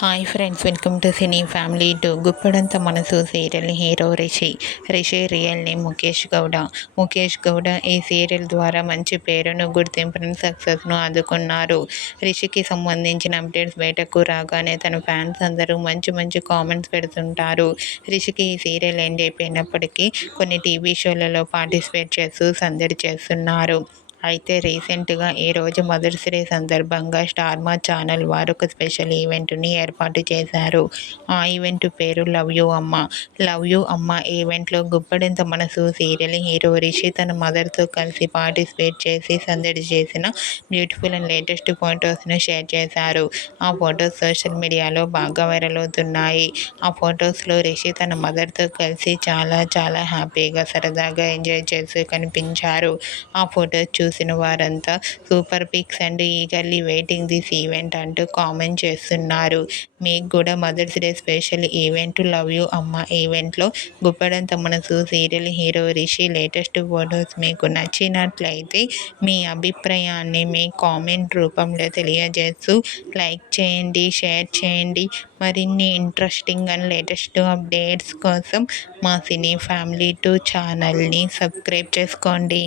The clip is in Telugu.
Hi friends, welcome to cine family to గుప్పడంత మనసు serial hero Rishi real name Mukesh Gowda ఈ సీరియల్ ద్వారా మంచి పేరును, గుర్తింపును, సక్సెస్ను అందుకున్నారు. రిషికి సంబంధించిన అప్డేట్స్ బయటకు రాగానే తన ఫ్యాన్స్ అందరూ మంచి మంచి కామెంట్స్ పెడుతుంటారు. రిషికి ఈ సీరియల్ ఎండ్ అయిపోయినప్పటికీ కొన్ని టీవీ షోలలో పార్టిసిపేట్ చేస్తూ సందడి చేస్తున్నారు. అయితే రీసెంట్గా ఈరోజు మదర్స్ డే సందర్భంగా స్టార్ మా ఛానల్ వారు ఒక స్పెషల్ ఈవెంట్ని ఏర్పాటు చేశారు. ఆ ఈవెంట్ పేరు లవ్ యూ అమ్మ ఈవెంట్లో గుప్పడంత మనసు సీరియల్ హీరో రిషి తన మదర్తో కలిసి పార్టిసిపేట్ చేసి సందడి చేసిన బ్యూటిఫుల్ అండ్ లేటెస్ట్ ఫొటోస్ను షేర్ చేశారు. ఆ ఫొటోస్ సోషల్ మీడియాలో బాగా వైరల్ అవుతున్నాయి. ఆ ఫొటోస్లో రిషి తన మదర్తో కలిసి చాలా చాలా హ్యాపీగా, సరదాగా ఎంజాయ్ చేస్తూ కనిపించారు. ఆ ఫొటోస్ చూసిన వారంతా super pics and eagerly waiting this event అంటూ కామెంట్ చేస్తున్నారు. మీకు కూడా mothers day special event love you అమ్మ ఈవెంట్లో గుప్పడంత మనసు serial hero Rishi latest photos మీకు నచ్చినట్లయితే మీ అభిప్రాయాన్ని మీ కామెంట్ రూపంలో తెలియజేస్తూ లైక్ చేయండి, షేర్ చేయండి. మరిన్ని ఇంట్రెస్టింగ్ అండ్ లేటెస్ట్ అప్డేట్స్ కోసం మా సినీ ఫ్యామిలీ 2 ఛానల్ని సబ్స్క్రైబ్ చేసుకోండి.